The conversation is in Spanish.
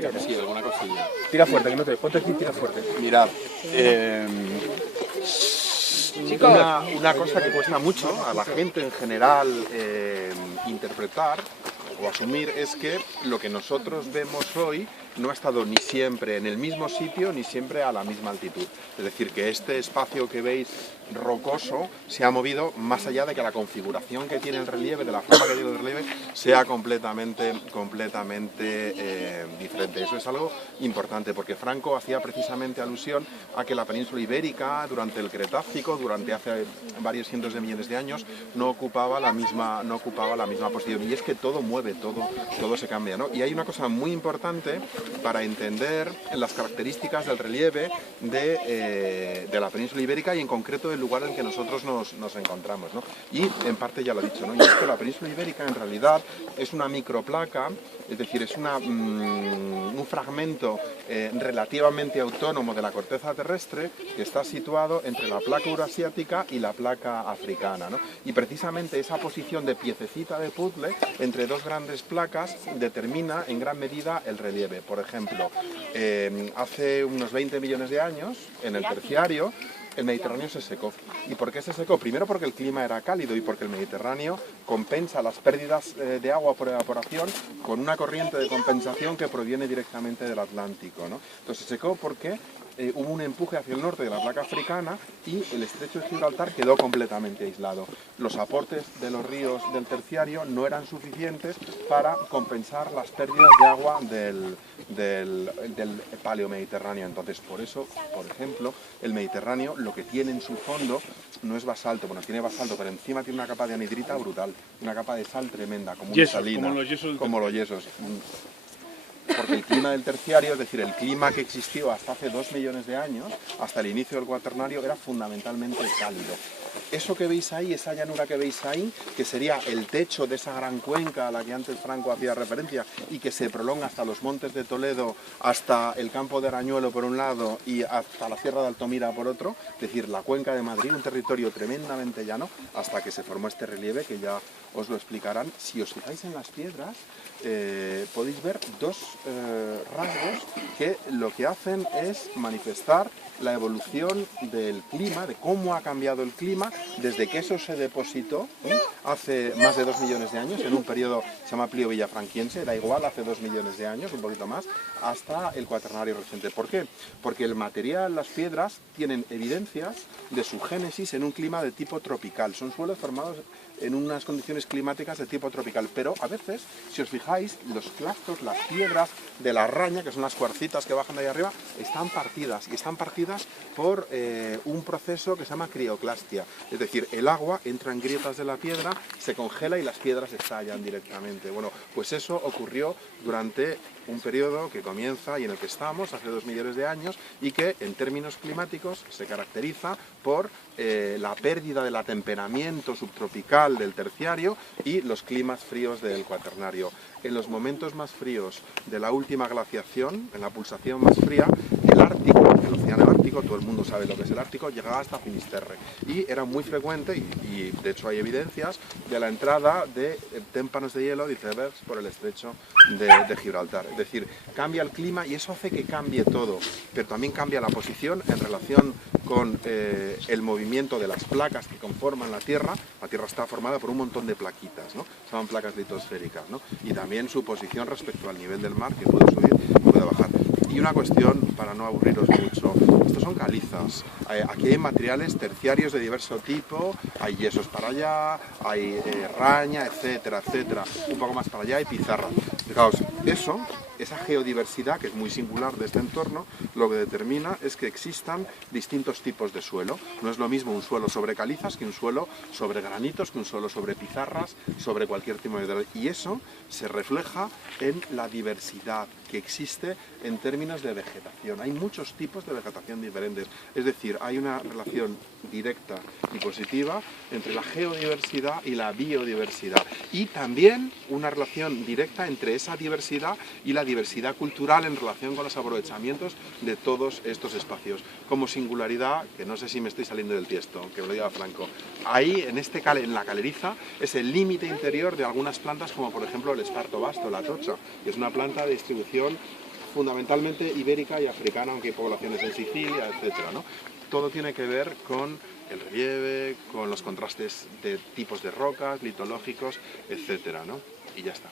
Sí, alguna cosilla. Tira fuerte, que no te... Ponte aquí y tira fuerte. Mirad, una cosa que cuesta mucho a la gente en general interpretar o asumir es que lo que nosotros vemos hoy no ha estado ni siempre en el mismo sitio ni siempre a la misma altitud. Es decir, que este espacio que veis rocoso se ha movido más allá de que la configuración que tiene el relieve, de la forma que tiene el relieve, sea completamente diferente. Eso es algo importante porque Franco hacía precisamente alusión a que la península ibérica durante el Cretácico, durante hace varios cientos de millones de años, no ocupaba la misma posición. Y es que todo mueve, todo se cambia, ¿no? Y hay una cosa muy importante para entender las características del relieve de la península ibérica y en concreto del lugar en que nosotros nos encontramos, ¿no? Y en parte ya lo he dicho, ¿no? Y es que la península ibérica en realidad es una microplaca, es decir, es un fragmento relativamente autónomo de la corteza terrestre que está situado entre la placa eurasiática y la placa africana, ¿no? Y precisamente esa posición de piececita de puzzle entre dos grandes placas determina en gran medida el relieve. Por ejemplo, hace unos 20 millones de años, en el Terciario, el Mediterráneo se secó. ¿Y por qué se secó? Primero porque el clima era cálido y porque el Mediterráneo compensa las pérdidas de agua por evaporación con una corriente de compensación que proviene directamente del Atlántico, ¿no? Entonces se secó porque hubo un empuje hacia el norte de la placa africana y el estrecho de Gibraltar quedó completamente aislado. Los aportes de los ríos del Terciario no eran suficientes para compensar las pérdidas de agua del paleomediterráneo. Entonces, por eso, por ejemplo, el Mediterráneo lo que tiene en su fondo no es basalto, bueno, tiene basalto, pero encima tiene una capa de anhidrita brutal, una capa de sal tremenda, como una salina, como los yesos. Porque el clima del Terciario, es decir, el clima que existió hasta hace 2 millones de años, hasta el inicio del Cuaternario, era fundamentalmente cálido. Eso que veis ahí, esa llanura que veis ahí, que sería el techo de esa gran cuenca a la que antes Franco hacía referencia y que se prolonga hasta los montes de Toledo, hasta el campo de Arañuelo por un lado y hasta la Sierra de Altomira por otro, es decir, la cuenca de Madrid, un territorio tremendamente llano, hasta que se formó este relieve que ya os lo explicarán. Si os fijáis en las piedras, podéis ver dos rasgos que lo que hacen es manifestar la evolución del clima, de cómo ha cambiado el clima desde que eso se depositó hace más de 2 millones de años, en un periodo que se llama Plio Villafranquiense, da igual, hace 2 millones de años, un poquito más, hasta el Cuaternario reciente. ¿Por qué? Porque el material, las piedras, tienen evidencias de su génesis en un clima de tipo tropical. Son suelos formados en unas condiciones climáticas de tipo tropical, pero a veces, si os fijáis, los clastos, las piedras de la raña, que son las cuarcitas que bajan de ahí arriba, están partidas, y están partidas por un proceso que se llama crioclastia, es decir, el agua entra en grietas de la piedra, se congela y las piedras estallan directamente. Bueno, pues eso ocurrió durante un periodo que comienza y en el que estamos hace 2 millones de años y que en términos climáticos se caracteriza por la pérdida del atemperamiento subtropical del Terciario y los climas fríos del Cuaternario. En los momentos más fríos de la última glaciación, en la pulsación más fría, el Ártico, el océano Ártico, todo el mundo sabe lo que es el Ártico, llegaba hasta Finisterre y era muy frecuente y de hecho hay evidencias de la entrada de témpanos de hielo, de icebergs por el estrecho de Gibraltar. Es decir, cambia el clima y eso hace que cambie todo, pero también cambia la posición en relación con el movimiento de las placas que conforman la Tierra. La Tierra está formada por un montón de plaquitas, ¿no? Se llaman placas litosféricas, ¿no? Y también su posición respecto al nivel del mar, que puede subir o puede bajar. Y una cuestión, para no aburriros mucho, estos son calizas. Aquí hay materiales terciarios de diverso tipo, hay yesos para allá, hay raña, etcétera, etcétera. Un poco más para allá hay pizarra. Fijaos, esa geodiversidad, que es muy singular de este entorno, lo que determina es que existan distintos tipos de suelo. No es lo mismo un suelo sobre calizas que un suelo sobre granitos, que un suelo sobre pizarras, sobre cualquier tipo de... Y eso se refleja en la diversidad que existe en términos de vegetación. Hay muchos tipos de vegetación diferentes. Es decir, hay una relación directa y positiva entre la geodiversidad y la biodiversidad. Y también una relación directa entre esa diversidad y la diversidad cultural en relación con los aprovechamientos de todos estos espacios. Como singularidad, que no sé si me estoy saliendo del tiesto, que lo diga Franco, ahí en la caleriza es el límite interior de algunas plantas como por ejemplo el esparto vasto, la tocha, que es una planta de distribución fundamentalmente ibérica y africana, aunque hay poblaciones en Sicilia, etcétera, ¿no? Todo tiene que ver con el relieve, con los contrastes de tipos de rocas, litológicos, etcétera, ¿no? Y ya está.